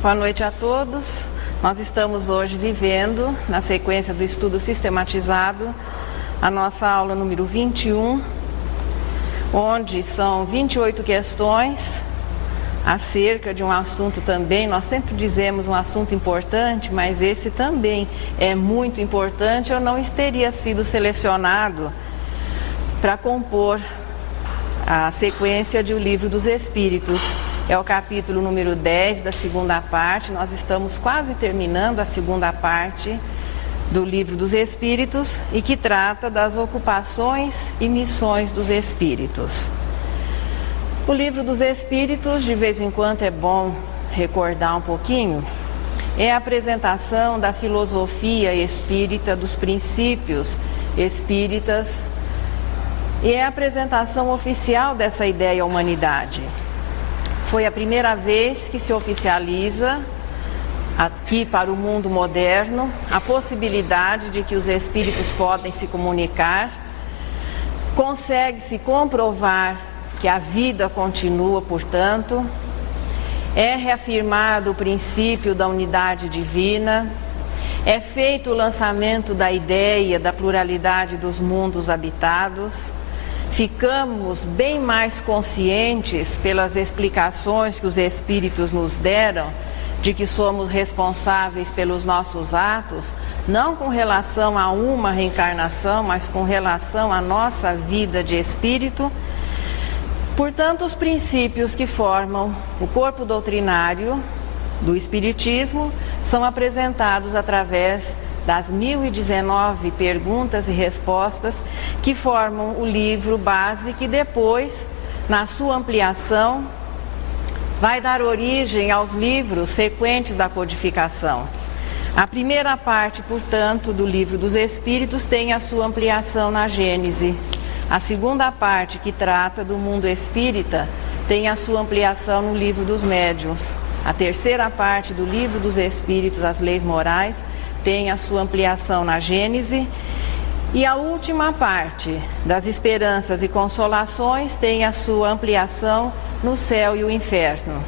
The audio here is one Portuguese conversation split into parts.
Boa noite a todos. Nós estamos hoje vivendo, na sequência do estudo sistematizado, a nossa aula número 21, onde são 28 questões acerca de um assunto também, nós sempre dizemos um assunto importante, mas esse também é muito importante, ou não teria sido selecionado para compor a sequência de O Livro dos Espíritos. É o capítulo número 10 da segunda parte, nós estamos quase terminando a segunda parte do Livro dos Espíritos e que trata das ocupações e missões dos Espíritos. O Livro dos Espíritos, de vez em quando é bom recordar um pouquinho, é a apresentação da filosofia espírita, dos princípios espíritas, e é a apresentação oficial dessa ideia à humanidade. Foi a primeira vez que se oficializa aqui para o mundo moderno a possibilidade de que os espíritos podem se comunicar, consegue-se comprovar que a vida continua, portanto, é reafirmado o princípio da unidade divina, é feito o lançamento da ideia da pluralidade dos mundos habitados. Ficamos bem mais conscientes pelas explicações que os Espíritos nos deram de que somos responsáveis pelos nossos atos, não com relação a uma reencarnação, mas com relação à nossa vida de espírito. Portanto, os princípios que formam o corpo doutrinário do Espiritismo são apresentados através das 1019 perguntas e respostas que formam o livro base, que depois, na sua ampliação, vai dar origem aos livros sequentes da codificação. A primeira parte, portanto, do Livro dos Espíritos tem a sua ampliação na Gênese. A segunda parte, que trata do mundo espírita, tem a sua ampliação no Livro dos Médiuns. A terceira parte do Livro dos Espíritos, as Leis Morais, tem a sua ampliação na Gênese, e a última parte das Esperanças e Consolações tem a sua ampliação no Céu e o Inferno.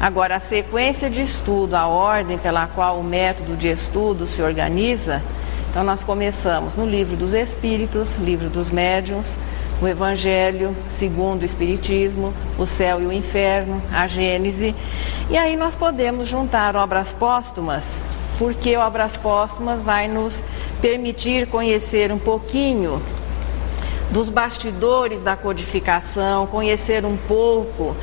Agora, a sequência de estudo, a ordem pela qual o método de estudo se organiza, então nós começamos no Livro dos Espíritos, Livro dos Médiuns, o Evangelho segundo o Espiritismo, o Céu e o Inferno, a Gênese, e aí nós podemos juntar obras póstumas, porque obras póstumas vai nos permitir conhecer um pouquinho dos bastidores da codificação, conhecer um pouco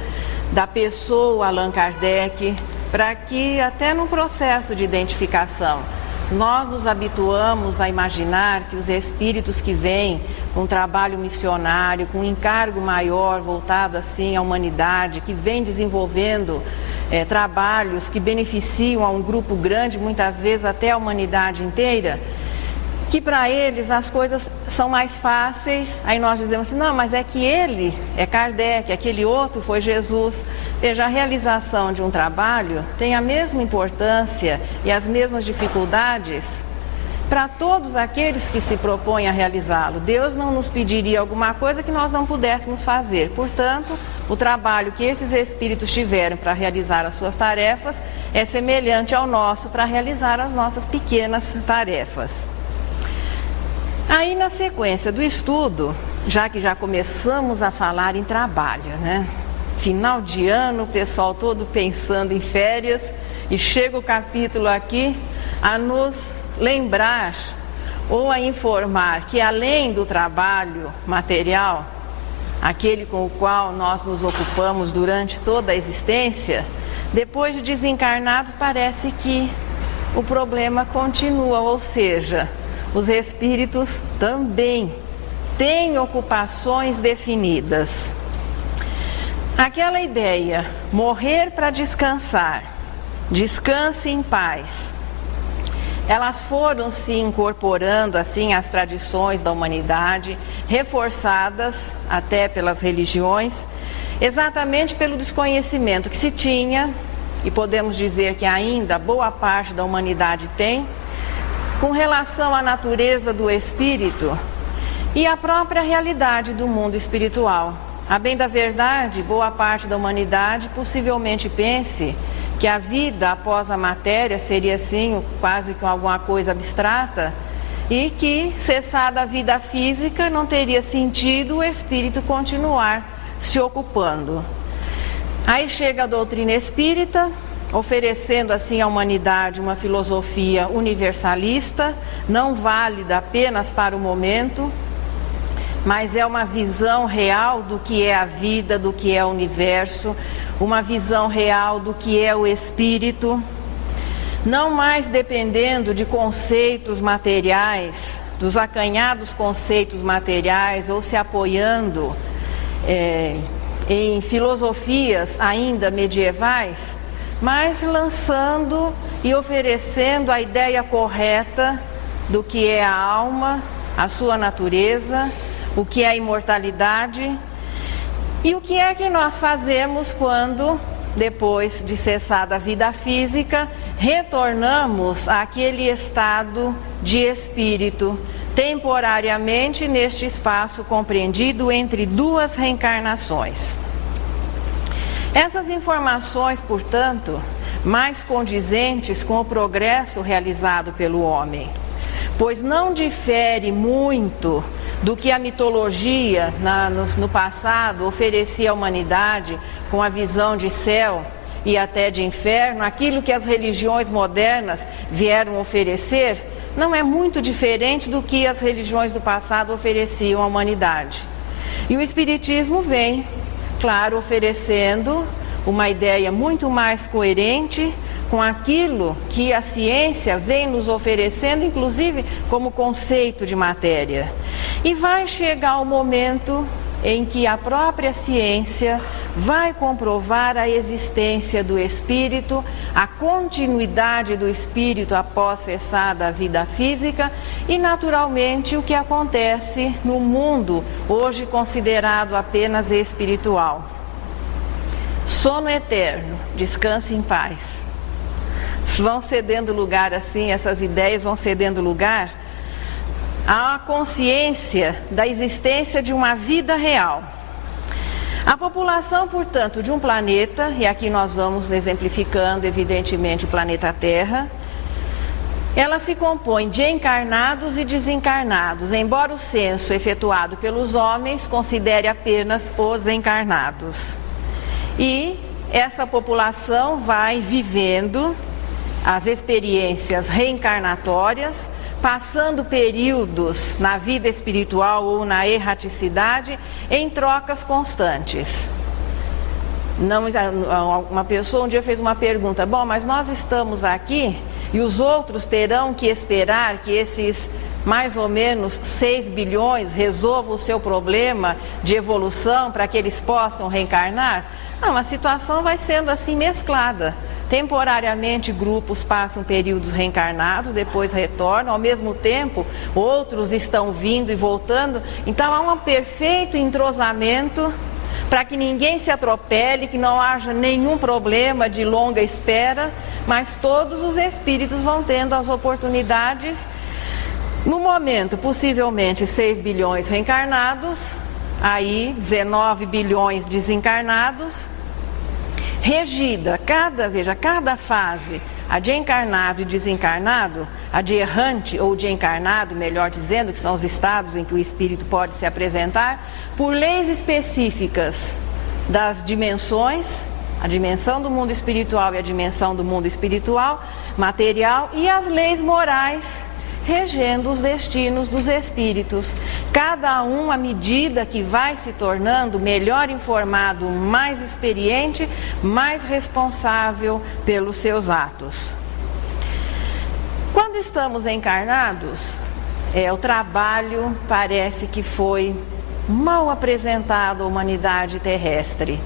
da pessoa Allan Kardec, para que até no processo de identificação nós nos habituamos a imaginar que os espíritos que vêm com um trabalho missionário, com um encargo maior voltado assim à humanidade, que vem desenvolvendo trabalhos que beneficiam a um grupo grande, muitas vezes até a humanidade inteira, que para eles as coisas são mais fáceis. Aí nós dizemos assim, não, mas é que ele é Kardec, aquele outro foi Jesus. Veja, a realização de um trabalho tem a mesma importância e as mesmas dificuldades para todos aqueles que se propõem a realizá-lo. Deus não nos pediria alguma coisa que nós não pudéssemos fazer. Portanto, o trabalho que esses espíritos tiveram para realizar as suas tarefas é semelhante ao nosso para realizar as nossas pequenas tarefas. Aí, na sequência do estudo, já que já começamos a falar em trabalho, né? Final de ano, o pessoal todo pensando em férias, e chega o capítulo aqui a nos lembrar ou a informar que, além do trabalho material, aquele com o qual nós nos ocupamos durante toda a existência, depois de desencarnados, parece que o problema continua, ou seja, os espíritos também têm ocupações definidas. Aquela ideia, morrer para descansar, descanse em paz, elas foram se incorporando assim às tradições da humanidade, reforçadas até pelas religiões, exatamente pelo desconhecimento que se tinha, e podemos dizer que ainda boa parte da humanidade tem, com relação à natureza do espírito e à própria realidade do mundo espiritual. A bem da verdade, boa parte da humanidade possivelmente pense que que a vida após a matéria seria assim, quase que alguma coisa abstrata, e que, cessada a vida física, não teria sentido o espírito continuar se ocupando. Aí chega a doutrina espírita, oferecendo assim à humanidade uma filosofia universalista, não válida apenas para o momento, mas é uma visão real do que é a vida, do que é o universo, uma visão real do que é o espírito, não mais dependendo de conceitos materiais, dos acanhados conceitos materiais, ou se apoiando em filosofias ainda medievais, mas lançando e oferecendo a ideia correta do que é a alma, a sua natureza, o que é a imortalidade e o que é que nós fazemos quando, depois de cessada a vida física, retornamos àquele estado de espírito, temporariamente neste espaço compreendido entre duas reencarnações. Essas informações, portanto, mais condizentes com o progresso realizado pelo homem, pois não difere muito do que a mitologia no passado oferecia à humanidade com a visão de céu e até de inferno, aquilo que as religiões modernas vieram oferecer, não é muito diferente do que as religiões do passado ofereciam à humanidade. E o Espiritismo vem, claro, oferecendo uma ideia muito mais coerente com aquilo que a ciência vem nos oferecendo, inclusive como conceito de matéria. E vai chegar o momento em que a própria ciência vai comprovar a existência do espírito, a continuidade do espírito após cessada a vida física e, naturalmente, o que acontece no mundo hoje considerado apenas espiritual. Sono eterno, descanse em paz. Vão cedendo lugar assim, essas ideias vão cedendo lugar à consciência da existência de uma vida real. A população, portanto, de um planeta, e aqui nós vamos exemplificando evidentemente o planeta Terra, ela se compõe de encarnados e desencarnados, embora o censo efetuado pelos homens considere apenas os encarnados. E essa população vai vivendo as experiências reencarnatórias, passando períodos na vida espiritual ou na erraticidade em trocas constantes. Uma pessoa um dia fez uma pergunta: bom, mas nós estamos aqui e os outros terão que esperar que esses mais ou menos 6 bilhões resolvam o seu problema de evolução para que eles possam reencarnar? Não, a situação vai sendo assim mesclada. Temporariamente grupos passam períodos reencarnados, depois retornam, ao mesmo tempo outros estão vindo e voltando. Então há um perfeito entrosamento para que ninguém se atropele, que não haja nenhum problema de longa espera, mas todos os espíritos vão tendo as oportunidades. No momento, possivelmente 6 bilhões reencarnados, aí 19 bilhões desencarnados, regida cada fase, a de encarnado e desencarnado, a de errante ou de encarnado, melhor dizendo, que são os estados em que o espírito pode se apresentar, por leis específicas das dimensões, a dimensão do mundo espiritual e a dimensão do mundo espiritual, material, e as leis morais regendo os destinos dos espíritos, cada um à medida que vai se tornando melhor informado, mais experiente, mais responsável pelos seus atos. Quando estamos encarnados, o trabalho parece que foi mal apresentado à humanidade terrestre,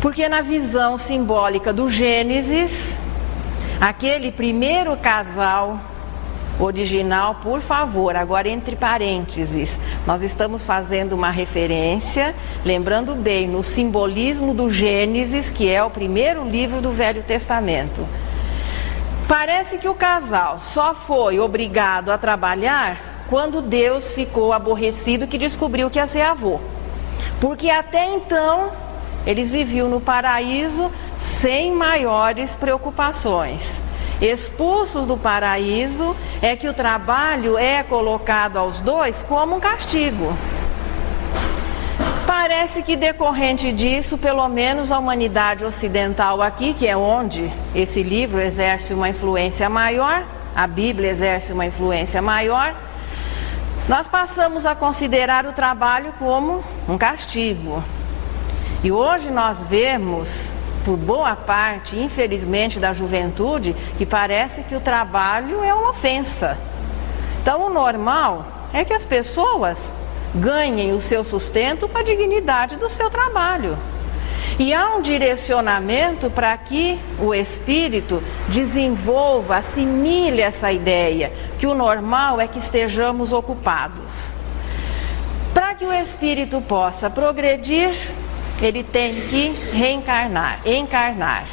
porque na visão simbólica do Gênesis, aquele primeiro casal original, por favor, agora entre parênteses, nós estamos fazendo uma referência, lembrando bem, no simbolismo do Gênesis, que é o primeiro livro do Velho Testamento. Parece que o casal só foi obrigado a trabalhar quando Deus ficou aborrecido, que descobriu que ia ser avô. Porque até então eles viviam no paraíso sem maiores preocupações. Expulsos do paraíso, é que o trabalho é colocado aos dois como um castigo. Parece que decorrente disso, pelo menos a humanidade ocidental aqui, que é onde esse livro exerce uma influência maior, a Bíblia exerce uma influência maior, nós passamos a considerar o trabalho como um castigo. E hoje nós vemos, por boa parte, infelizmente, da juventude, que parece que o trabalho é uma ofensa. Então, o normal é que as pessoas ganhem o seu sustento com a dignidade do seu trabalho. E há um direcionamento para que o espírito desenvolva, assimile essa ideia, que o normal é que estejamos ocupados. Para que o espírito possa progredir, ele tem que reencarnar, encarnar.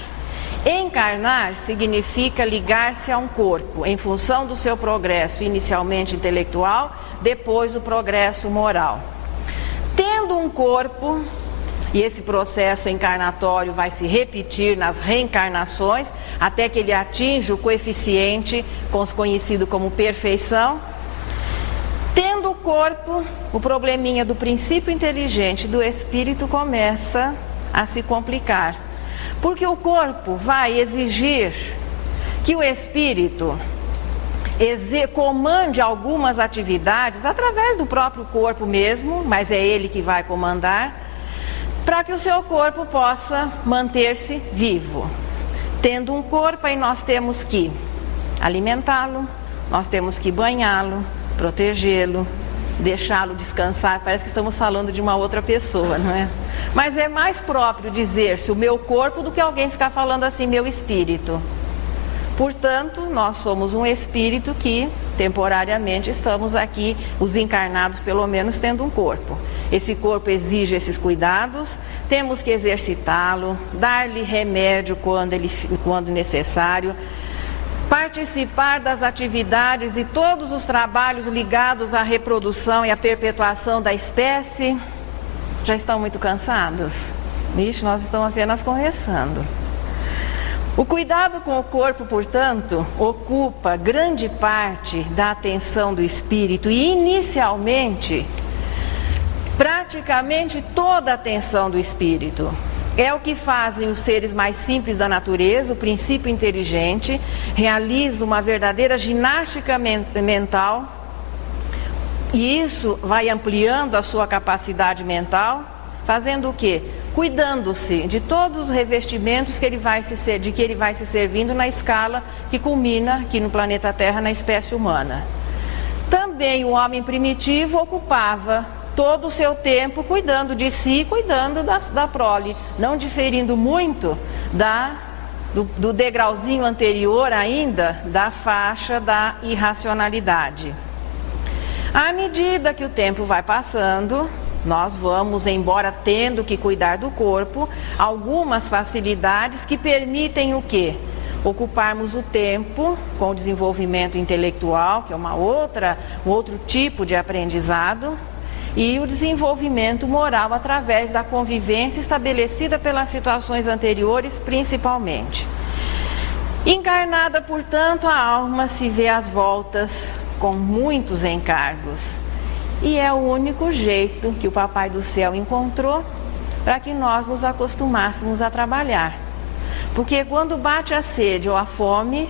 Encarnar significa ligar-se a um corpo, em função do seu progresso inicialmente intelectual, depois o progresso moral. Tendo um corpo, e esse processo encarnatório vai se repetir nas reencarnações, até que ele atinja o coeficiente conhecido como perfeição. Tendo o corpo, o probleminha do princípio inteligente do espírito começa a se complicar. Porque o corpo vai exigir que o espírito comande algumas atividades através do próprio corpo mesmo, mas é ele que vai comandar, para que o seu corpo possa manter-se vivo. Tendo um corpo, aí nós temos que alimentá-lo, nós temos que banhá-lo, protegê-lo, deixá-lo descansar. Parece que estamos falando de uma outra pessoa, não é? Mas é mais próprio dizer-se o meu corpo do que alguém ficar falando assim, meu espírito. Portanto, nós somos um espírito que temporariamente estamos aqui, os encarnados pelo menos tendo um corpo. Esse corpo exige esses cuidados, temos que exercitá-lo, dar-lhe remédio quando necessário, participar das atividades e todos os trabalhos ligados à reprodução e à perpetuação da espécie. Já estão muito cansados? Ixi, nós estamos apenas começando. O cuidado com o corpo, portanto, ocupa grande parte da atenção do espírito e, inicialmente, praticamente toda a atenção do espírito. É o que fazem os seres mais simples da natureza, o princípio inteligente, realiza uma verdadeira ginástica mental, e isso vai ampliando a sua capacidade mental, fazendo o quê? Cuidando-se de todos os revestimentos de que ele vai se servindo na escala que culmina aqui no planeta Terra, na espécie humana. Também o homem primitivo ocupava todo o seu tempo cuidando de si, cuidando da prole, não diferindo muito do degrauzinho anterior ainda da faixa da irracionalidade. À medida que o tempo vai passando, nós vamos, embora tendo que cuidar do corpo, algumas facilidades que permitem o quê? Ocuparmos o tempo com o desenvolvimento intelectual, que é um outro tipo de aprendizado, e o desenvolvimento moral através da convivência estabelecida pelas situações anteriores, principalmente. Encarnada, portanto, a alma se vê às voltas com muitos encargos. E é o único jeito que o Papai do Céu encontrou para que nós nos acostumássemos a trabalhar. Porque quando bate a sede ou a fome,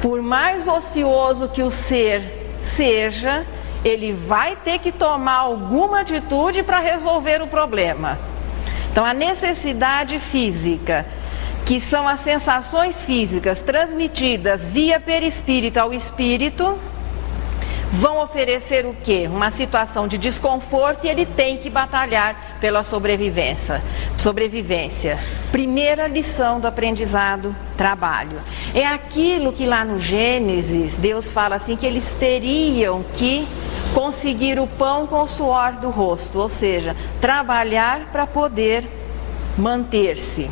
por mais ocioso que o ser seja, ele vai ter que tomar alguma atitude para resolver o problema. Então, a necessidade física, que são as sensações físicas transmitidas via perispírito ao espírito, vão oferecer o quê? Uma situação de desconforto, e ele tem que batalhar pela sobrevivência. Primeira lição do aprendizado, trabalho. É aquilo que lá no Gênesis, Deus fala assim, que eles teriam que conseguir o pão com o suor do rosto, ou seja, trabalhar para poder manter-se.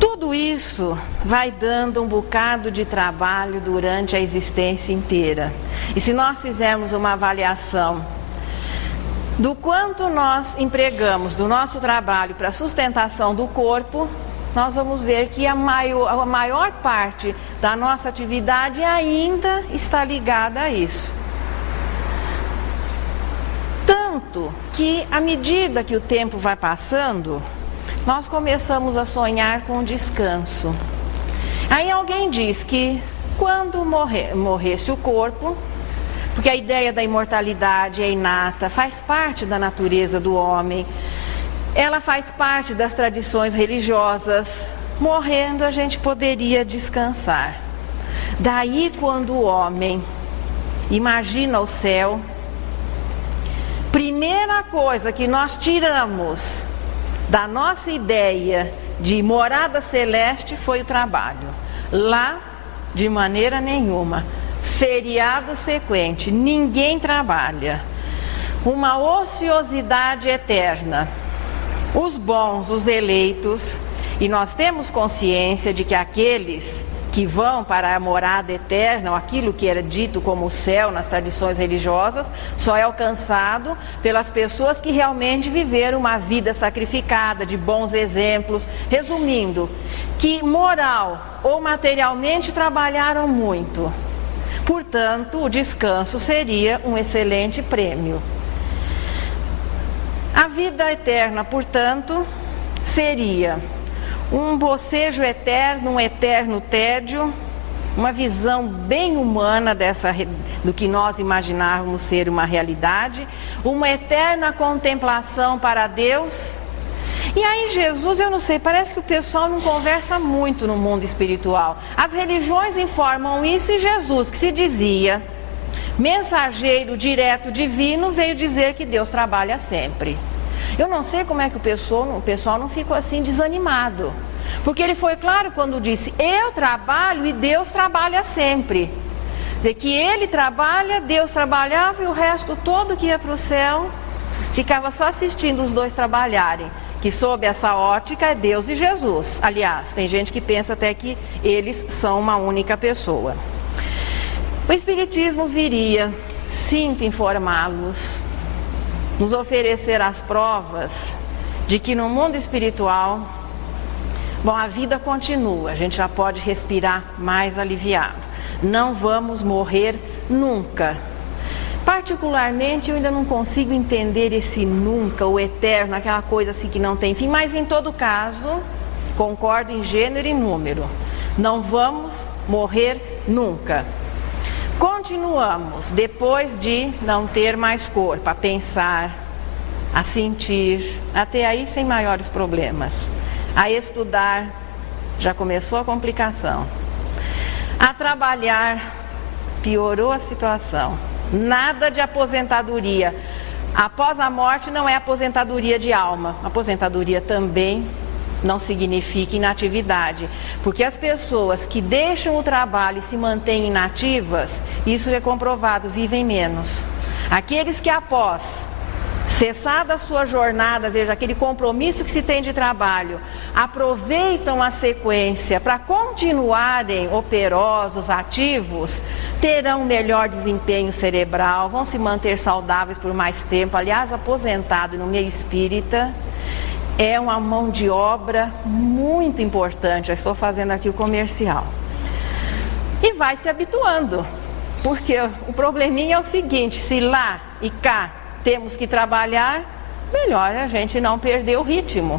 Tudo isso vai dando um bocado de trabalho durante a existência inteira. E se nós fizermos uma avaliação do quanto nós empregamos do nosso trabalho para a sustentação do corpo, nós vamos ver que a maior parte da nossa atividade ainda está ligada a isso. Tanto que, à medida que o tempo vai passando, nós começamos a sonhar com o descanso. Aí alguém diz que quando morresse o corpo, porque a ideia da imortalidade é inata, faz parte da natureza do homem, ela faz parte das tradições religiosas, morrendo a gente poderia descansar. Daí quando o homem imagina o céu, primeira coisa que nós tiramos da nossa ideia de morada celeste foi o trabalho. Lá, de maneira nenhuma, feriado sequente, ninguém trabalha. Uma ociosidade eterna. Os bons, os eleitos, e nós temos consciência de que aqueles que vão para a morada eterna, ou aquilo que era dito como o céu nas tradições religiosas, só é alcançado pelas pessoas que realmente viveram uma vida sacrificada, de bons exemplos. Resumindo, que moral ou materialmente trabalharam muito. Portanto, o descanso seria um excelente prêmio. A vida eterna, portanto, seria um bocejo eterno, um eterno tédio, uma visão bem humana do que nós imaginávamos ser uma realidade, uma eterna contemplação para Deus. E aí Jesus, eu não sei, parece que o pessoal não conversa muito no mundo espiritual. As religiões informam isso, e Jesus, que se dizia mensageiro direto divino, veio dizer que Deus trabalha sempre. Eu não sei como é que o pessoal não ficou assim desanimado. Porque ele foi claro quando disse, eu trabalho e Deus trabalha sempre. De que ele trabalha, Deus trabalhava, e o resto todo que ia para o céu ficava só assistindo os dois trabalharem. Que sob essa ótica é Deus e Jesus. Aliás, tem gente que pensa até que eles são uma única pessoa. O Espiritismo viria, sinto informá-los, nos oferecer as provas de que no mundo espiritual, a vida continua, a gente já pode respirar mais aliviado. Não vamos morrer nunca. Particularmente, eu ainda não consigo entender esse nunca, o eterno, aquela coisa assim que não tem fim, mas em todo caso, concordo em gênero e número. Não vamos morrer nunca. Continuamos, depois de não ter mais corpo, a pensar, a sentir, até aí sem maiores problemas. A estudar, já começou a complicação. A trabalhar, piorou a situação. Nada de aposentadoria. Após a morte não é aposentadoria de alma. Aposentadoria também não significa inatividade. Porque as pessoas que deixam o trabalho e se mantêm inativas, isso é comprovado, vivem menos. Aqueles que após cessada a sua jornada, veja, aquele compromisso que se tem de trabalho, aproveitam a sequência para continuarem operosos, ativos, terão melhor desempenho cerebral, vão se manter saudáveis por mais tempo. Aliás, aposentado no meio espírita é uma mão de obra muito importante. Já estou fazendo aqui o comercial. E vai se habituando, porque o probleminha é o seguinte, se lá e cá temos que trabalhar, melhor a gente não perder o ritmo.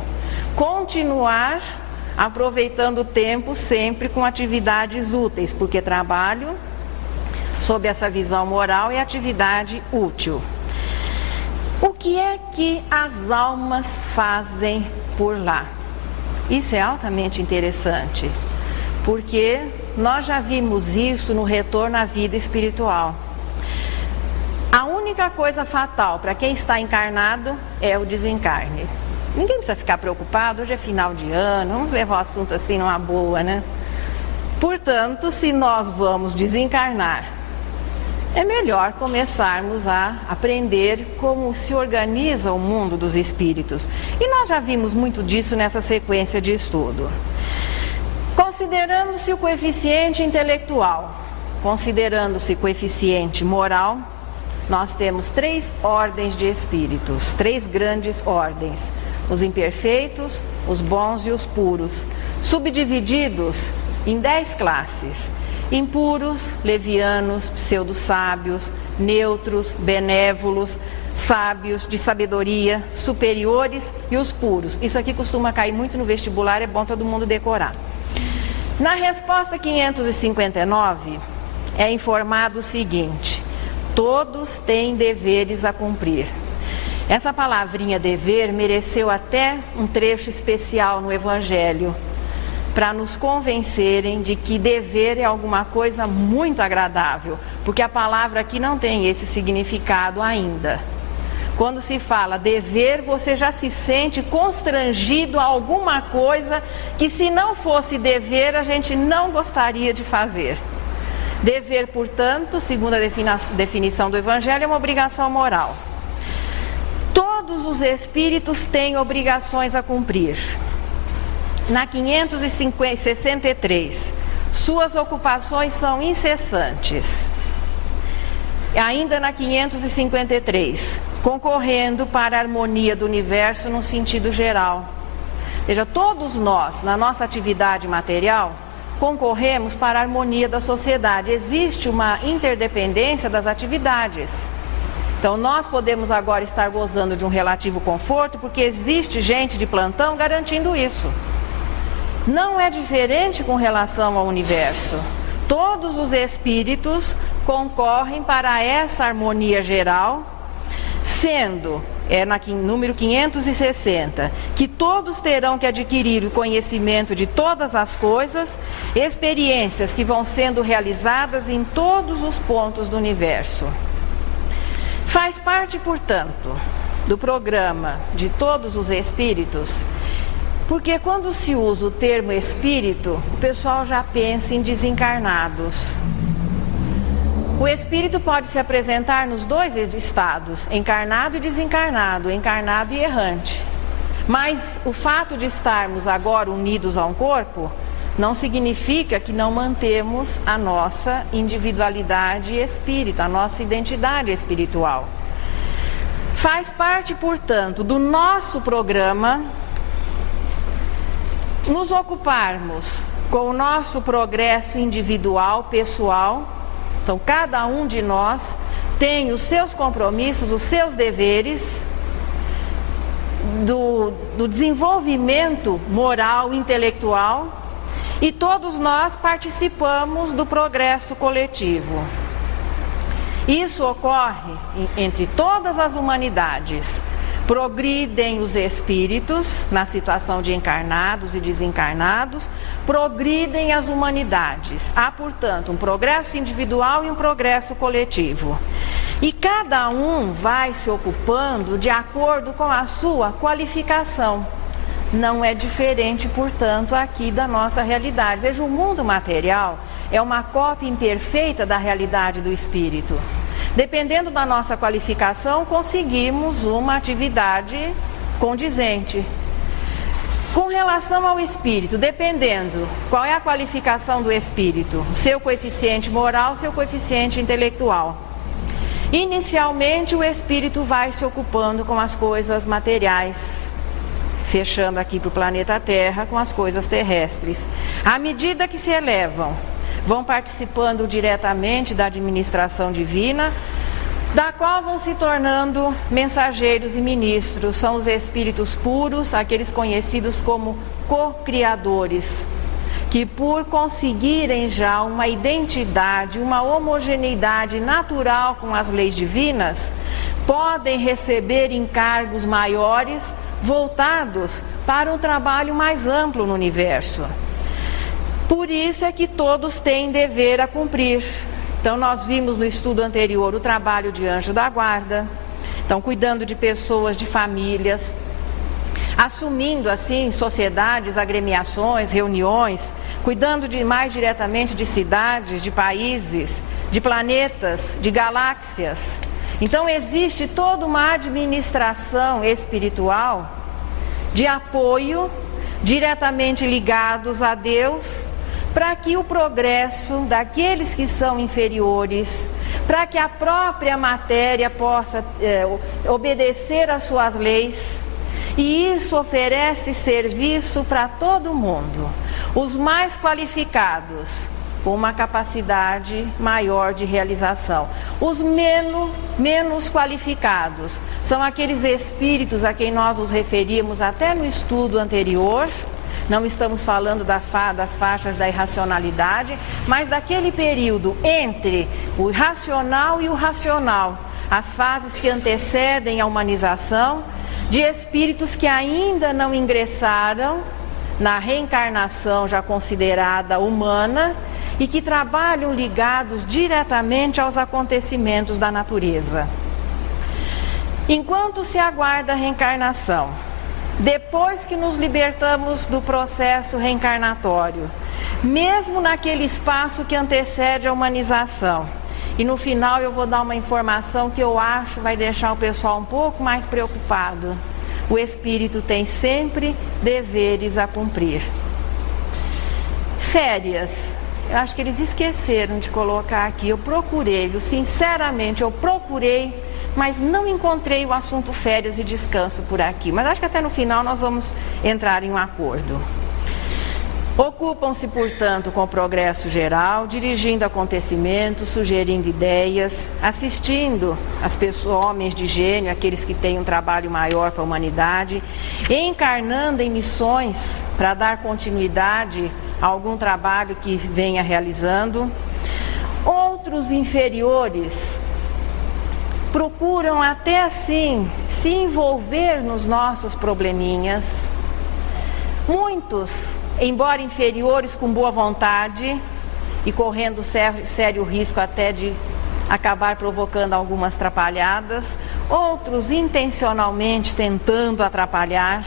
Continuar aproveitando o tempo sempre com atividades úteis, porque trabalho, sob essa visão moral, é atividade útil. O que é que as almas fazem por lá? Isso é altamente interessante, porque nós já vimos isso no retorno à vida espiritual. A única coisa fatal para quem está encarnado é o desencarne. Ninguém precisa ficar preocupado, hoje é final de ano, vamos levar o assunto assim numa boa, né? Portanto, se nós vamos desencarnar, é melhor começarmos a aprender como se organiza o mundo dos espíritos. E nós já vimos muito disso nessa sequência de estudo. Considerando-se o coeficiente intelectual, considerando-se coeficiente moral, nós temos 3 ordens de espíritos, 3 grandes ordens: os imperfeitos, os bons e os puros, subdivididos em 10 classes: impuros, levianos, pseudo-sábios, neutros, benévolos, sábios, de sabedoria, superiores e os puros. Isso aqui costuma cair muito no vestibular, é bom todo mundo decorar. Na resposta 559, é informado o seguinte: todos têm deveres a cumprir. Essa palavrinha dever mereceu até um trecho especial no Evangelho, para nos convencerem de que dever é alguma coisa muito agradável, porque a palavra aqui não tem esse significado ainda. Quando se fala dever, você já se sente constrangido a alguma coisa que, se não fosse dever, a gente não gostaria de fazer. Dever, portanto, segundo a definição do Evangelho, é uma obrigação moral. Todos os espíritos têm obrigações a cumprir. Na 563, suas ocupações são incessantes. Ainda na 553, concorrendo para a harmonia do universo num sentido geral. Veja, todos nós, na nossa atividade material, concorremos para a harmonia da sociedade. Existe uma interdependência das atividades. Então, nós podemos agora estar gozando de um relativo conforto, porque existe gente de plantão garantindo isso. Não é diferente com relação ao universo. Todos os espíritos concorrem para essa harmonia geral, sendo, número 560, que todos terão que adquirir o conhecimento de todas as coisas, experiências que vão sendo realizadas em todos os pontos do universo. Faz parte, portanto, do programa de todos os espíritos, porque quando se usa o termo espírito, o pessoal já pensa em desencarnados. O espírito pode se apresentar nos 2 estados, encarnado e desencarnado, encarnado e errante. Mas o fato de estarmos agora unidos a um corpo, não significa que não mantemos a nossa individualidade espírita, a nossa identidade espiritual. Faz parte, portanto, do nosso programa nos ocuparmos com o nosso progresso individual, pessoal. Então, cada um de nós tem os seus compromissos, os seus deveres do desenvolvimento moral, intelectual, e todos nós participamos do progresso coletivo. Isso ocorre entre todas as humanidades. Progridem os espíritos na situação de encarnados e desencarnados, progridem as humanidades. Há, portanto, um progresso individual e um progresso coletivo. E cada um vai se ocupando de acordo com a sua qualificação. Não é diferente, portanto, aqui da nossa realidade. Veja, o mundo material é uma cópia imperfeita da realidade do espírito. Dependendo da nossa qualificação, conseguimos uma atividade condizente. Com relação ao espírito, dependendo qual é a qualificação do espírito, seu coeficiente moral, seu coeficiente intelectual. Inicialmente, o espírito vai se ocupando com as coisas materiais, fechando aqui para o planeta Terra com as coisas terrestres. À medida que se elevam, vão participando diretamente da administração divina, da qual vão se tornando mensageiros e ministros. São os espíritos puros, aqueles conhecidos como co-criadores, que por conseguirem já uma identidade, uma homogeneidade natural com as leis divinas, podem receber encargos maiores voltados para um trabalho mais amplo no universo. Por isso é que todos têm dever a cumprir. Então, nós vimos no estudo anterior o trabalho de anjo da guarda. Então, cuidando de pessoas, de famílias, assumindo assim sociedades, agremiações, reuniões, cuidando mais diretamente de cidades, de países, de planetas, de galáxias. Então, existe toda uma administração espiritual de apoio, diretamente ligados a Deus, para que o progresso daqueles que são inferiores para que a própria matéria possa obedecer às suas leis. E isso oferece serviço para todo mundo. Os mais qualificados, com uma capacidade maior de realização. Os menos qualificados são aqueles espíritos a quem nós nos referimos até no estudo anterior. Não estamos falando das faixas da irracionalidade, mas daquele período entre o irracional e o racional, as fases que antecedem a humanização, de espíritos que ainda não ingressaram na reencarnação já considerada humana e que trabalham ligados diretamente aos acontecimentos da natureza. Enquanto se aguarda a reencarnação, depois que nos libertamos do processo reencarnatório, mesmo naquele espaço que antecede a humanização, e no final eu vou dar uma informação que eu acho vai deixar o pessoal um pouco mais preocupado. O espírito tem sempre deveres a cumprir. Férias. Eu acho que eles esqueceram de colocar aqui. Eu procurei, sinceramente, eu procurei, mas não encontrei o assunto férias e descanso por aqui. Mas acho que até no final nós vamos entrar em um acordo. Ocupam-se, portanto, com o progresso geral, dirigindo acontecimentos, sugerindo ideias, assistindo as pessoas, homens de gênio, aqueles que têm um trabalho maior para a humanidade, encarnando em missões para dar continuidade a algum trabalho que venha realizando. Outros inferiores procuram até assim se envolver nos nossos probleminhas. Muitos, embora inferiores, com boa vontade e correndo sério risco até de acabar provocando algumas atrapalhadas, outros intencionalmente tentando atrapalhar.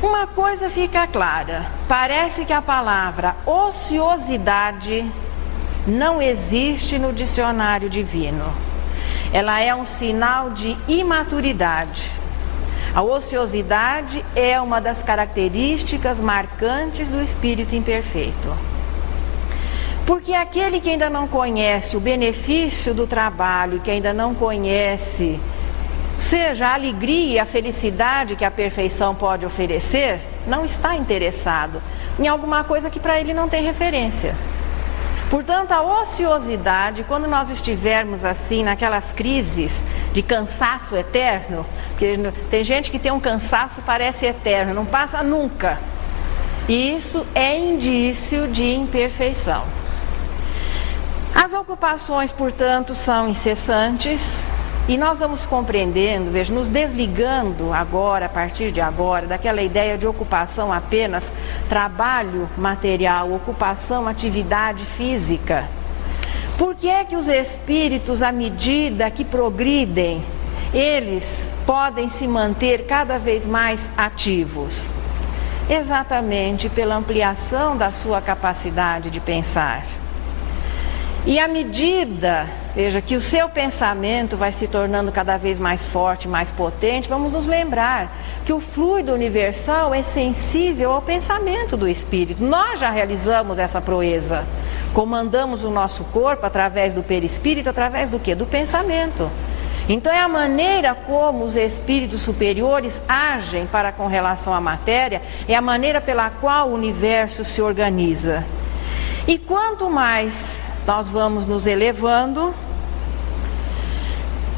Uma coisa fica clara, parece que a palavra ociosidade não existe no dicionário divino. Ela é um sinal de imaturidade. A ociosidade é uma das características marcantes do espírito imperfeito. Porque aquele que ainda não conhece o benefício do trabalho, que ainda não conhece, seja a alegria e a felicidade que a perfeição pode oferecer, não está interessado em alguma coisa que para ele não tem referência. Portanto, a ociosidade, quando nós estivermos assim, naquelas crises de cansaço eterno, porque tem gente que tem um cansaço que parece eterno, não passa nunca. E isso é indício de imperfeição. As ocupações, portanto, são incessantes. E nós vamos compreendendo, veja, nos desligando agora, a partir de agora, daquela ideia de ocupação apenas trabalho material, ocupação, atividade física. Por que é que os espíritos, à medida que progridem, eles podem se manter cada vez mais ativos? Exatamente pela ampliação da sua capacidade de pensar. E à medida, veja, que o seu pensamento vai se tornando cada vez mais forte, mais potente, vamos nos lembrar que o fluido universal é sensível ao pensamento do espírito. Nós já realizamos essa proeza. Comandamos o nosso corpo através do perispírito, através do quê? Do pensamento. Então é a maneira como os espíritos superiores agem para com relação à matéria, é a maneira pela qual o universo se organiza. E quanto mais nós vamos nos elevando,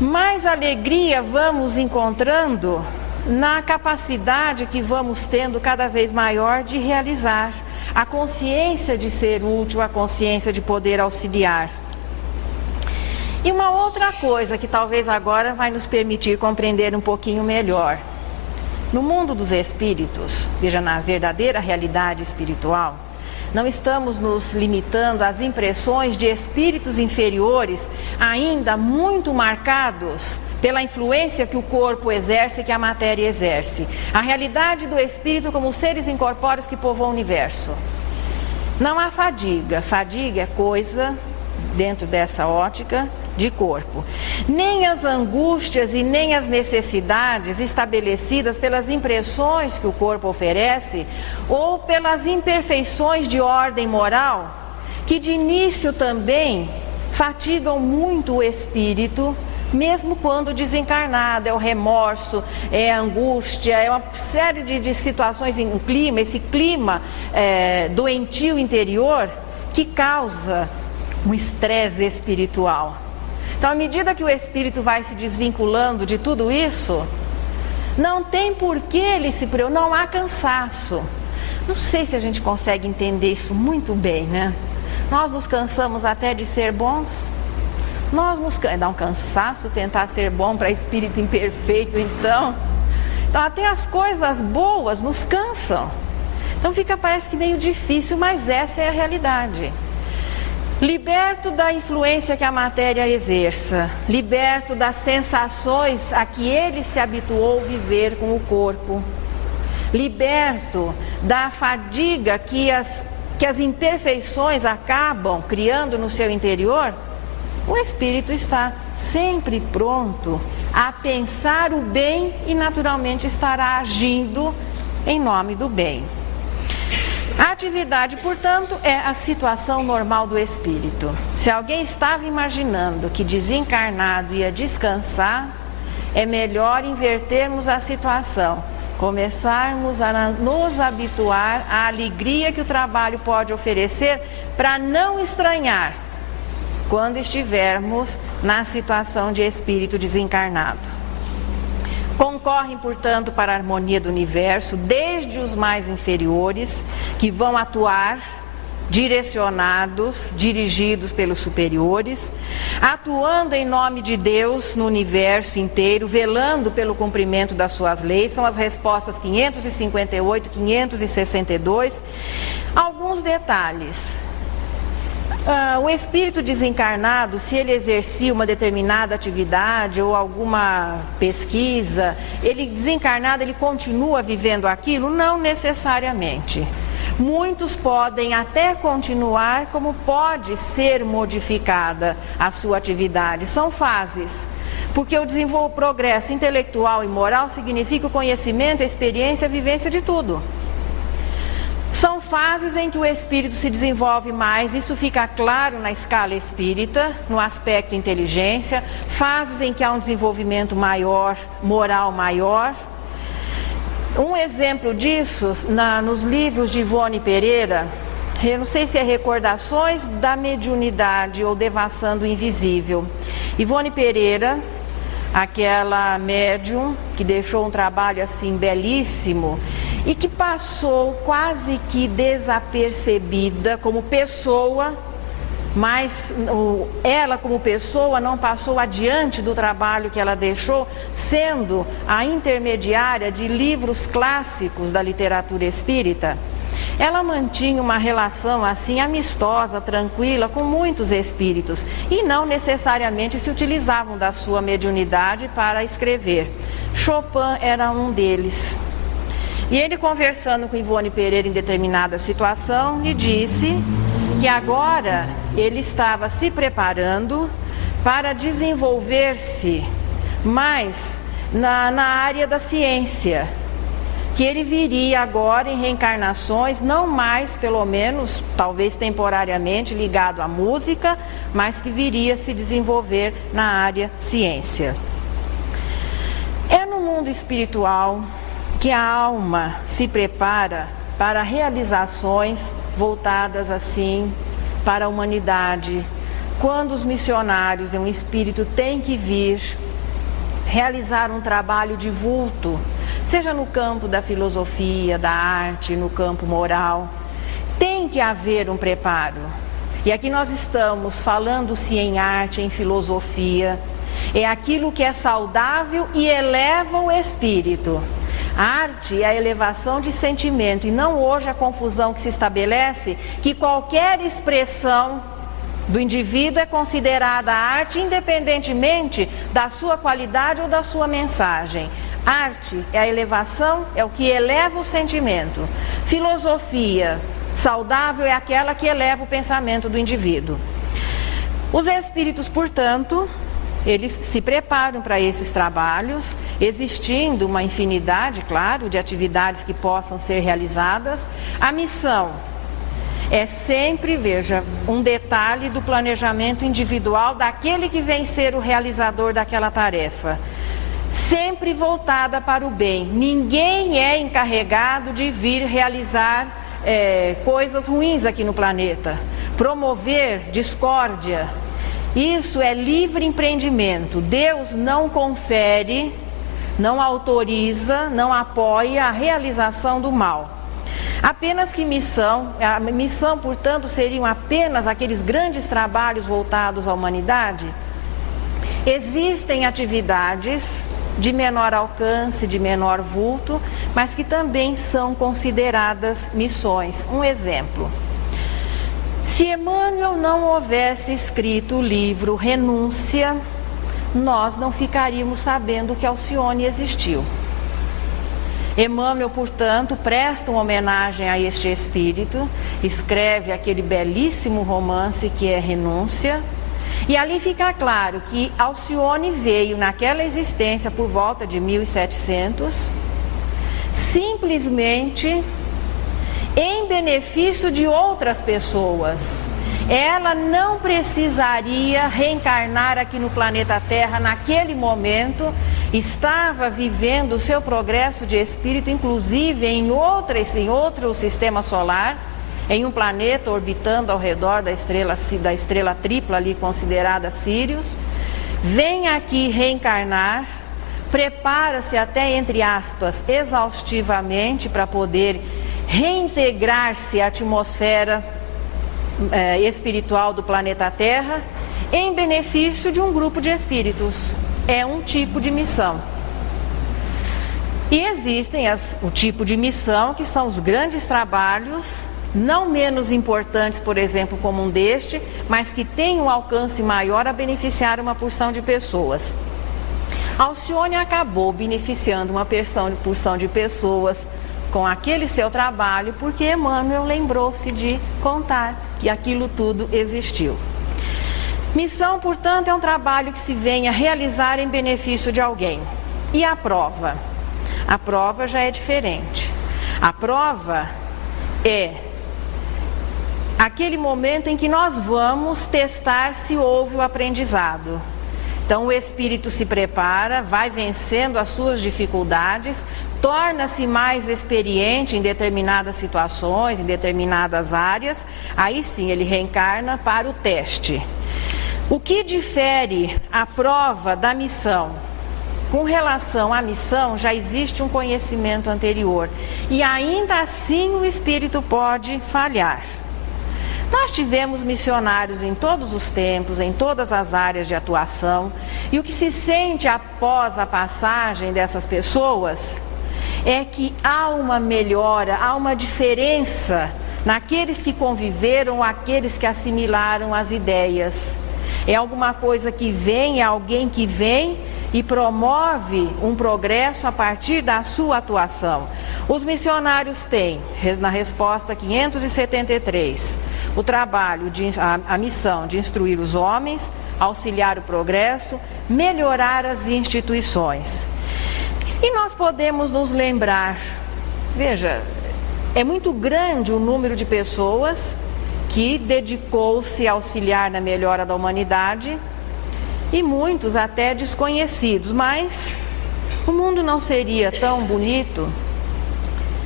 mais alegria vamos encontrando na capacidade que vamos tendo cada vez maior de realizar, a consciência de ser útil, a consciência de poder auxiliar. E uma outra coisa que talvez agora vai nos permitir compreender um pouquinho melhor. No mundo dos espíritos, veja, na verdadeira realidade espiritual, não estamos nos limitando às impressões de espíritos inferiores ainda muito marcados pela influência que o corpo exerce e que a matéria exerce. A realidade do espírito como seres incorpóreos que povoam o universo. Não há fadiga. Fadiga é coisa, dentro dessa ótica, de corpo. Nem as angústias e nem as necessidades estabelecidas pelas impressões que o corpo oferece ou pelas imperfeições de ordem moral, que de início também fatigam muito o espírito, mesmo quando desencarnado. É o remorso, é a angústia, é uma série de situações em clima, esse clima doentio interior que causa um estresse espiritual. Então, à medida que o espírito vai se desvinculando de tudo isso, não tem por que ele se preocupar, não há cansaço. Não sei se a gente consegue entender isso muito bem, né? Nós nos cansamos até de ser bons. Dá um cansaço tentar ser bom para espírito imperfeito, então até as coisas boas nos cansam. Então parece que meio difícil, mas essa é a realidade. Liberto da influência que a matéria exerça, liberto das sensações a que ele se habituou a viver com o corpo, liberto da fadiga que as imperfeições acabam criando no seu interior, o espírito está sempre pronto a pensar o bem e naturalmente estará agindo em nome do bem. A atividade, portanto, é a situação normal do espírito. Se alguém estava imaginando que desencarnado ia descansar, é melhor invertermos a situação, começarmos a nos habituar à alegria que o trabalho pode oferecer para não estranhar quando estivermos na situação de espírito desencarnado. Concorrem, portanto, para a harmonia do universo, desde os mais inferiores, que vão atuar direcionados, dirigidos pelos superiores, atuando em nome de Deus no universo inteiro, velando pelo cumprimento das suas leis. São as respostas 558, 562. Alguns detalhes. O espírito desencarnado, se ele exercia uma determinada atividade ou alguma pesquisa, ele desencarnado, ele continua vivendo aquilo? Não necessariamente. Muitos podem até continuar, como pode ser modificada a sua atividade. São fases, porque o progresso intelectual e moral significa o conhecimento, a experiência, a vivência de tudo. São fases em que o espírito se desenvolve mais, isso fica claro na escala espírita, no aspecto inteligência, fases em que há um desenvolvimento maior, moral maior. Um exemplo disso, nos livros de Ivone Pereira, eu não sei se é Recordações da Mediunidade ou Devassando o Invisível. Ivone Pereira, aquela médium que deixou um trabalho assim belíssimo e que passou quase que desapercebida como pessoa, mas ela como pessoa não passou adiante do trabalho que ela deixou, sendo a intermediária de livros clássicos da literatura espírita. Ela mantinha uma relação assim amistosa, tranquila com muitos espíritos e não necessariamente se utilizavam da sua mediunidade para escrever. Chopin era um deles. E ele, conversando com Ivone Pereira em determinada situação, lhe disse que agora ele estava se preparando para desenvolver-se mais na área da ciência, que ele viria agora em reencarnações, não mais, pelo menos, talvez temporariamente, ligado à música, mas que viria se desenvolver na área ciência. É no mundo espiritual que a alma se prepara para realizações voltadas assim para a humanidade. Quando os missionários, um espírito tem que vir realizar um trabalho de vulto, seja no campo da filosofia, da arte, no campo moral, tem que haver um preparo. E aqui nós estamos falando-se em arte, em filosofia, é aquilo que é saudável e eleva o espírito. A arte é a elevação de sentimento e não hoje a confusão que se estabelece que qualquer expressão do indivíduo é considerada arte independentemente da sua qualidade ou da sua mensagem. Arte é a elevação, é o que eleva o sentimento. Filosofia saudável é aquela que eleva o pensamento do indivíduo. Os espíritos, portanto, eles se preparam para esses trabalhos, existindo uma infinidade, claro, de atividades que possam ser realizadas. A missão é sempre, veja, um detalhe do planejamento individual daquele que vem ser o realizador daquela tarefa. Sempre voltada para o bem. Ninguém é encarregado de vir realizar coisas ruins aqui no planeta, promover discórdia. Isso é livre empreendimento. Deus não confere, não autoriza, não apoia a realização do mal. Apenas que a missão, portanto, seriam apenas aqueles grandes trabalhos voltados à humanidade? Existem atividades de menor alcance, de menor vulto, mas que também são consideradas missões. Um exemplo: se Emmanuel não houvesse escrito o livro Renúncia, nós não ficaríamos sabendo que Alcione existiu. Emmanuel, portanto, presta uma homenagem a este espírito, escreve aquele belíssimo romance que é Renúncia, e ali fica claro que Alcione veio naquela existência por volta de 1700, simplesmente em benefício de outras pessoas. Ela não precisaria reencarnar aqui no planeta Terra naquele momento, estava vivendo o seu progresso de espírito, inclusive em outro sistema solar, em um planeta orbitando ao redor da estrela tripla ali considerada Sírius. Vem aqui reencarnar, prepara-se até, entre aspas, exaustivamente para poder reintegrar-se à atmosfera espiritual do planeta Terra, em benefício de um grupo de espíritos. É um tipo de missão. E existem o tipo de missão que são os grandes trabalhos, não menos importantes, por exemplo, como um deste, mas que tem um alcance maior a beneficiar uma porção de pessoas. Alcione acabou beneficiando uma porção de pessoas com aquele seu trabalho, porque Emmanuel lembrou-se de contar que aquilo tudo existiu. Missão, portanto, é um trabalho que se venha realizar em benefício de alguém. E a prova? A prova já é diferente. A prova é aquele momento em que nós vamos testar se houve o aprendizado. Então o espírito se prepara, vai vencendo as suas dificuldades, torna-se mais experiente em determinadas situações, em determinadas áreas, aí sim ele reencarna para o teste. O que difere a prova da missão? Com relação à missão, já existe um conhecimento anterior e ainda assim o espírito pode falhar. Nós tivemos missionários em todos os tempos, em todas as áreas de atuação, e o que se sente após a passagem dessas pessoas é que há uma melhora, há uma diferença naqueles que conviveram, aqueles que assimilaram as ideias. É alguma coisa que vem, é alguém que vem e promove um progresso a partir da sua atuação. Os missionários têm, na resposta 573, o trabalho, a missão de instruir os homens, auxiliar o progresso, melhorar as instituições. E nós podemos nos lembrar, veja, é muito grande o número de pessoas que dedicou-se a auxiliar na melhora da humanidade, e muitos até desconhecidos, mas o mundo não seria tão bonito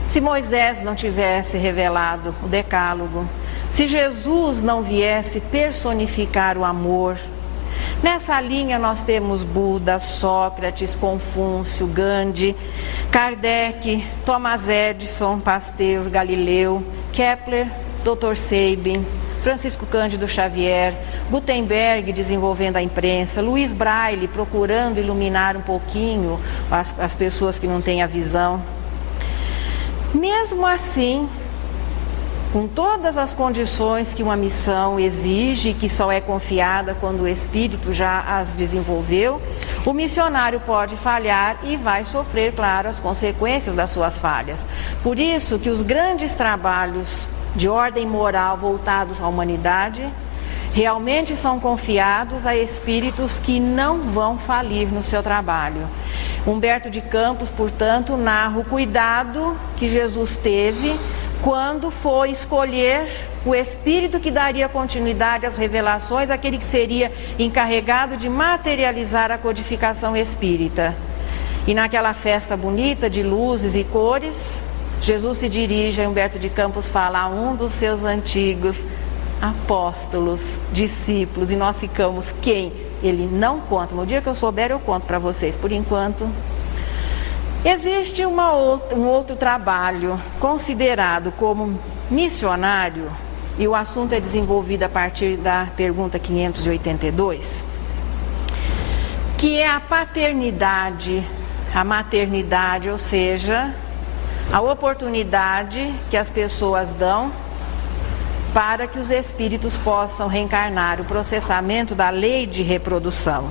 se Moisés não tivesse revelado o Decálogo, se Jesus não viesse personificar o amor. Nessa linha nós temos Buda, Sócrates, Confúcio, Gandhi, Kardec, Thomas Edison, Pasteur, Galileu, Kepler, Dr. Sabin, Francisco Cândido Xavier, Gutenberg desenvolvendo a imprensa, Luiz Braille procurando iluminar um pouquinho as pessoas que não têm a visão. Mesmo assim, com todas as condições que uma missão exige, que só é confiada quando o espírito já as desenvolveu, o missionário pode falhar e vai sofrer, claro, as consequências das suas falhas. Por isso que os grandes trabalhos de ordem moral voltados à humanidade realmente são confiados a espíritos que não vão falir no seu trabalho. Humberto de Campos, portanto, narra o cuidado que Jesus teve quando for escolher o espírito que daria continuidade às revelações, aquele que seria encarregado de materializar a codificação espírita. E naquela festa bonita de luzes e cores, Jesus se dirige, Humberto de Campos fala, a um dos seus antigos apóstolos, discípulos, e nós ficamos quem? Ele não conta, no dia que eu souber eu conto para vocês, por enquanto. Existe um outro trabalho considerado como missionário, e o assunto é desenvolvido a partir da pergunta 582, que é a paternidade, a maternidade, ou seja, a oportunidade que as pessoas dão para que os espíritos possam reencarnar, o processamento da lei de reprodução.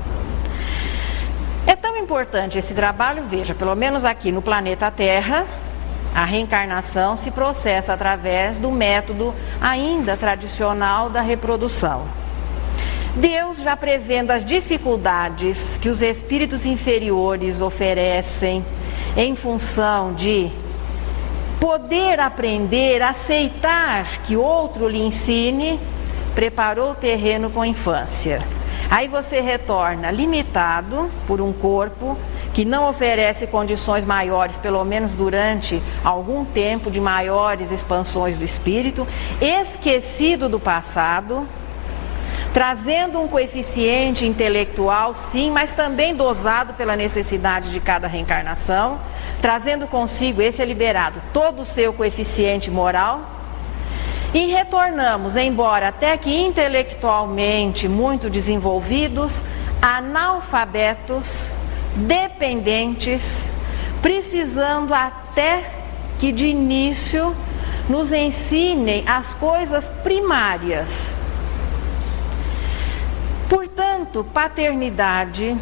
É tão importante esse trabalho, veja, pelo menos aqui no planeta Terra, a reencarnação se processa através do método ainda tradicional da reprodução. Deus, já prevendo as dificuldades que os espíritos inferiores oferecem em função de poder aprender, aceitar que outro lhe ensine, preparou o terreno com a infância. Aí você retorna limitado por um corpo que não oferece condições maiores, pelo menos durante algum tempo, de maiores expansões do espírito, esquecido do passado, trazendo um coeficiente intelectual, sim, mas também dosado pela necessidade de cada reencarnação, trazendo consigo, esse é liberado, todo o seu coeficiente moral. E retornamos, embora até que intelectualmente muito desenvolvidos, analfabetos, dependentes, precisando até que de início nos ensinem as coisas primárias. Portanto, paternidade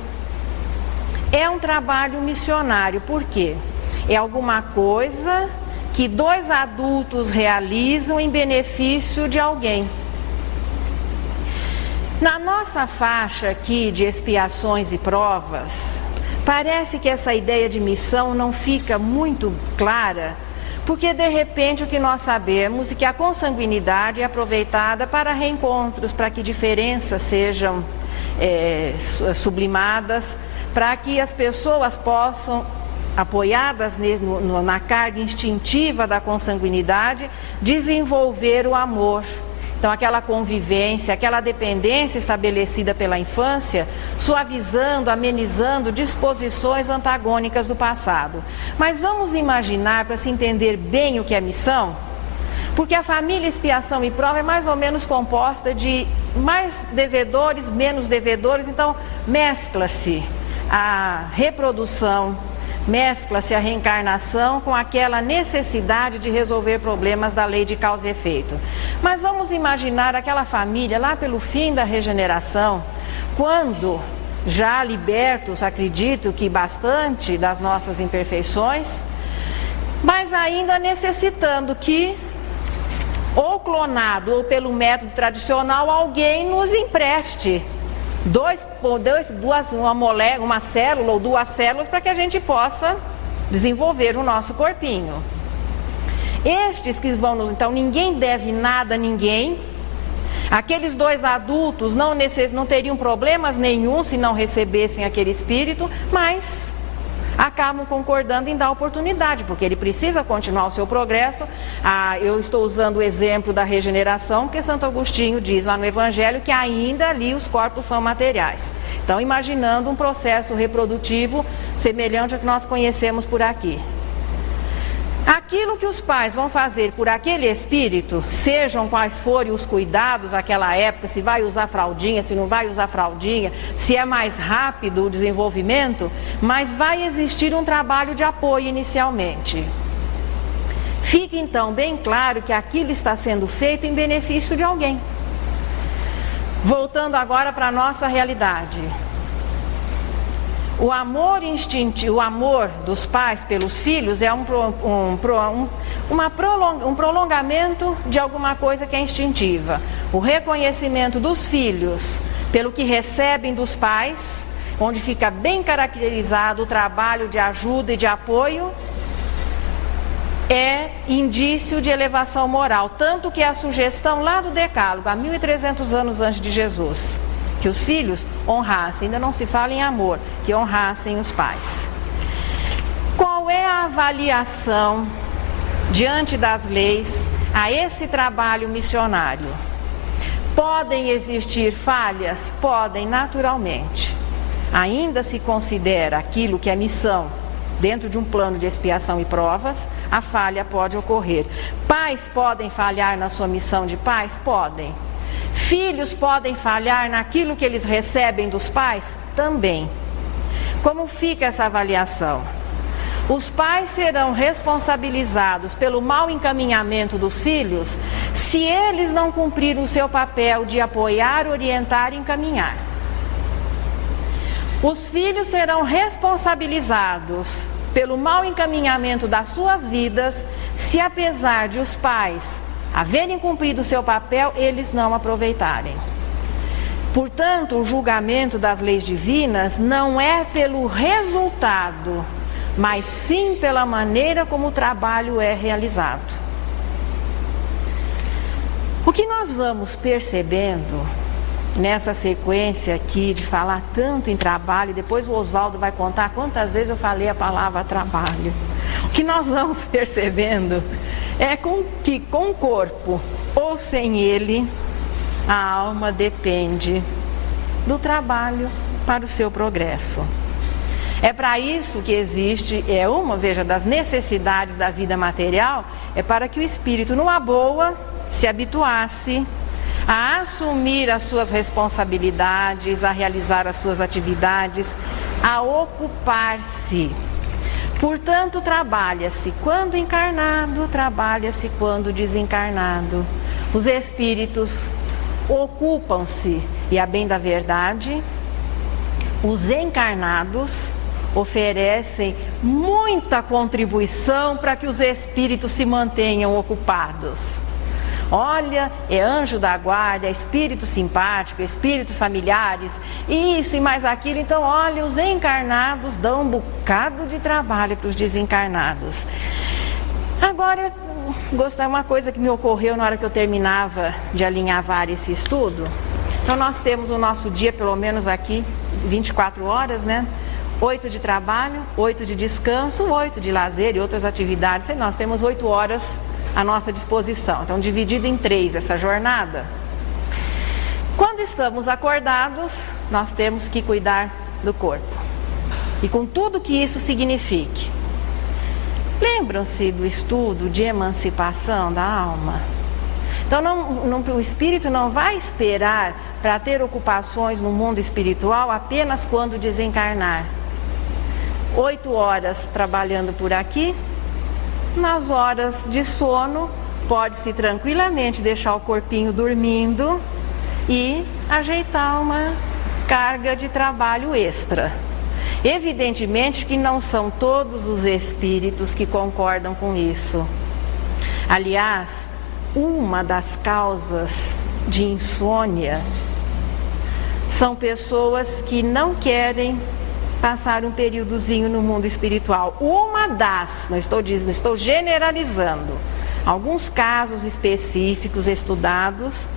é um trabalho missionário. Por quê? É alguma coisa que dois adultos realizam em benefício de alguém. Na nossa faixa aqui de expiações e provas, parece que essa ideia de missão não fica muito clara, porque de repente o que nós sabemos é que a consanguinidade é aproveitada para reencontros, para que diferenças sejam sublimadas, para que as pessoas possam, apoiadas na carga instintiva da consanguinidade, desenvolver o amor. Então aquela convivência, aquela dependência estabelecida pela infância, suavizando, amenizando disposições antagônicas do passado. Mas vamos imaginar, para se entender bem o que é missão, porque a família expiação e prova é mais ou menos composta de mais devedores, menos devedores, então mescla-se a reprodução, mescla-se a reencarnação com aquela necessidade de resolver problemas da lei de causa e efeito. Mas vamos imaginar aquela família lá pelo fim da regeneração, quando já libertos, acredito que bastante das nossas imperfeições, mas ainda necessitando que, ou clonado ou pelo método tradicional, alguém nos empreste uma célula ou duas células para que a gente possa desenvolver o nosso corpinho. Estes que vão nos... Então, ninguém deve nada a ninguém. Aqueles dois adultos não teriam problemas nenhum se não recebessem aquele espírito, mas acabam concordando em dar oportunidade, porque ele precisa continuar o seu progresso. Eu estou usando o exemplo da regeneração, porque Santo Agostinho diz lá no Evangelho que ainda ali os corpos são materiais. Então, imaginando um processo reprodutivo semelhante ao que nós conhecemos por aqui. Aquilo que os pais vão fazer por aquele espírito, sejam quais forem os cuidados naquela época, se vai usar fraldinha, se não vai usar fraldinha, se é mais rápido o desenvolvimento, mas vai existir um trabalho de apoio inicialmente. Fique então bem claro que aquilo está sendo feito em benefício de alguém. Voltando agora para a nossa realidade. O amor instintivo, o amor dos pais pelos filhos é um prolongamento de alguma coisa que é instintiva. O reconhecimento dos filhos pelo que recebem dos pais, onde fica bem caracterizado o trabalho de ajuda e de apoio. é indício de elevação moral, tanto que a sugestão lá do Decálogo, há 1300 anos antes de Jesus, que os filhos honrassem, ainda não se fala em amor, que honrassem os pais. Qual é a avaliação diante das leis a esse trabalho missionário? Podem existir falhas? Podem, naturalmente. Ainda se considera aquilo que é missão, dentro de um plano de expiação e provas, a falha pode ocorrer. Pais podem falhar na sua missão de pais? Podem. Filhos podem falhar naquilo que eles recebem dos pais? Também. Como fica essa avaliação? Os pais serão responsabilizados pelo mau encaminhamento dos filhos se eles não cumprirem o seu papel de apoiar, orientar e encaminhar. Os filhos serão responsabilizados pelo mau encaminhamento das suas vidas se, apesar de os pais haverem cumprido o seu papel, eles não aproveitarem. Portanto, o julgamento das leis divinas não é pelo resultado, mas sim pela maneira como o trabalho é realizado. O que nós vamos percebendo nessa sequência aqui de falar tanto em trabalho, e depois o Oswaldo vai contar quantas vezes eu falei a palavra trabalho. O que nós vamos percebendo é que com o corpo ou sem ele, a alma depende do trabalho para o seu progresso. É para isso que existe, veja, das necessidades da vida material, é para que o espírito, numa boa, se habituasse a assumir as suas responsabilidades, a realizar as suas atividades, a ocupar-se. Portanto, trabalha-se quando encarnado, trabalha-se quando desencarnado. Os espíritos ocupam-se, e a bem da verdade, os encarnados oferecem muita contribuição para que os espíritos se mantenham ocupados. Olha, é anjo da guarda, é espírito simpático, espíritos familiares, isso e mais aquilo. Então, olha, os encarnados dão um bocado de trabalho para os desencarnados. Agora, uma coisa que me ocorreu na hora que eu terminava de alinhavar esse estudo. Então, nós temos o nosso dia, pelo menos aqui, 24 horas, né? 8 de trabalho, 8 de descanso, 8 de lazer e outras atividades. Nós temos 8 horas à nossa disposição. Então, dividido em 3 essa jornada. Quando estamos acordados, nós temos que cuidar do corpo. E com tudo que isso signifique. Lembram-se do estudo de emancipação da alma? Então, o espírito não vai esperar para ter ocupações no mundo espiritual apenas quando desencarnar. 8 horas trabalhando por aqui, nas horas de sono, pode-se tranquilamente deixar o corpinho dormindo e ajeitar uma carga de trabalho extra. Evidentemente que não são todos os espíritos que concordam com isso. Aliás, uma das causas de insônia são pessoas que não querem passar um períodozinho no mundo espiritual. Uma das, não estou generalizando, alguns casos específicos estudados,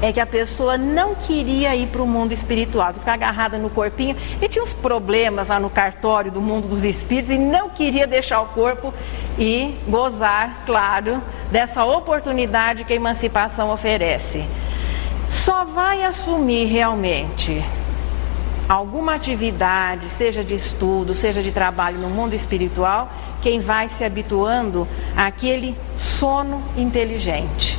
é que a pessoa não queria ir para o mundo espiritual, ficar agarrada no corpinho, e tinha uns problemas lá no cartório do mundo dos espíritos, e não queria deixar o corpo e gozar, claro, dessa oportunidade que a emancipação oferece. Só vai assumir realmente alguma atividade, seja de estudo, seja de trabalho no mundo espiritual, quem vai se habituando àquele sono inteligente,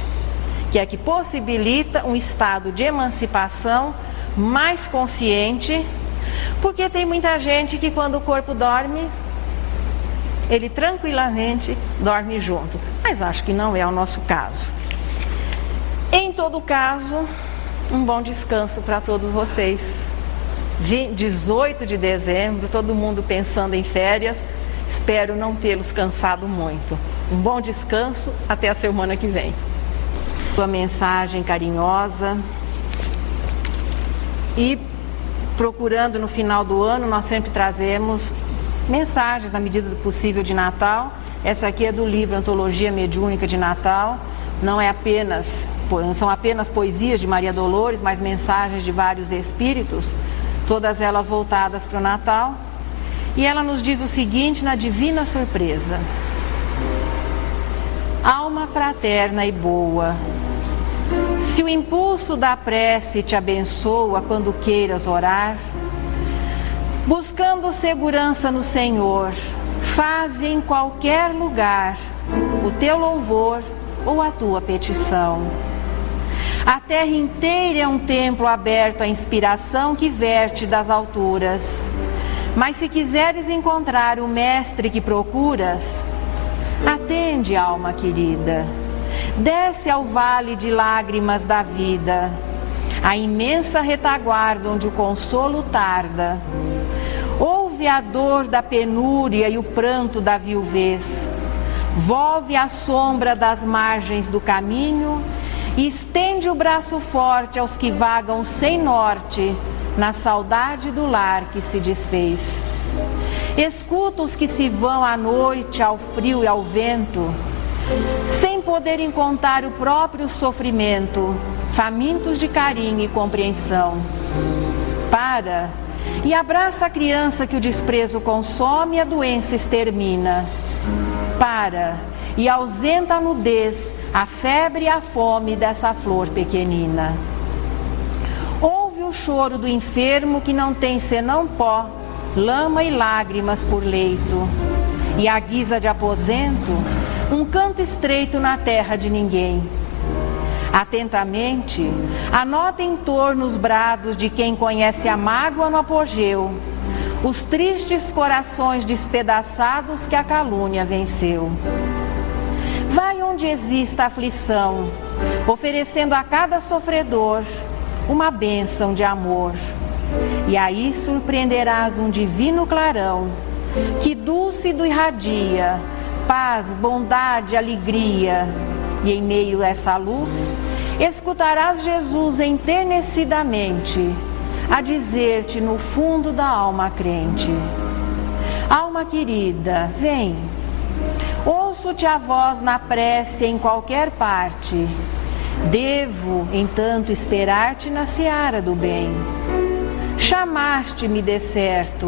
que é que possibilita um estado de emancipação mais consciente, porque tem muita gente que quando o corpo dorme, ele tranquilamente dorme junto, mas acho que não é o nosso caso. Em todo caso, um bom descanso para todos vocês. 18 de dezembro, todo mundo pensando em férias, espero não tê-los cansado muito. Um bom descanso, até a semana que vem. Sua mensagem carinhosa e procurando no final do ano, nós sempre trazemos mensagens na medida do possível de Natal Essa aqui é do livro Antologia Mediúnica de Natal. Não são apenas poesias de Maria Dolores, mas mensagens de vários espíritos, todas elas voltadas para o Natal. E ela nos diz o seguinte na Divina Surpresa: alma fraterna e boa, se o impulso da prece te abençoa quando queiras orar, buscando segurança no Senhor, faze em qualquer lugar o teu louvor ou a tua petição. A terra inteira é um templo aberto à inspiração que verte das alturas. Mas se quiseres encontrar o mestre que procuras, atende, alma querida, desce ao vale de lágrimas da vida, a imensa retaguarda onde o consolo tarda. Ouve a dor da penúria e o pranto da viuvez, volve a sombra das margens do caminho e estende o braço forte aos que vagam sem norte, na saudade do lar que se desfez. Escuta os que se vão à noite, ao frio e ao vento, sem poderem contar o próprio sofrimento, famintos de carinho e compreensão. Para e abraça a criança que o desprezo consome e a doença extermina. Para e ausenta a nudez, a febre e a fome dessa flor pequenina. Ouve o choro do enfermo que não tem senão pó, lama e lágrimas por leito, e à guisa de aposento, um canto estreito na terra de ninguém. Atentamente, anota em torno os brados de quem conhece a mágoa no apogeu, os tristes corações despedaçados que a calúnia venceu. Vai onde exista aflição, oferecendo a cada sofredor uma bênção de amor. E aí surpreenderás um divino clarão, que dúlcido irradia paz, bondade, alegria. E em meio a essa luz, escutarás Jesus enternecidamente a dizer-te no fundo da alma crente: alma querida, vem. Ouço-te a voz na prece em qualquer parte. Devo, entanto, esperar-te na seara do bem. Chamaste-me de certo,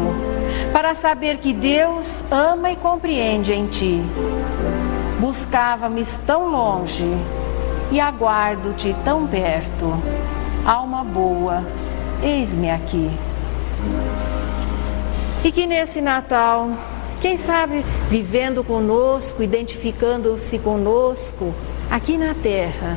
para saber que Deus ama e compreende em ti. Buscava-me tão longe e aguardo-te tão perto. Alma boa, eis-me aqui. E que nesse Natal, quem sabe vivendo conosco, identificando-se conosco aqui na terra,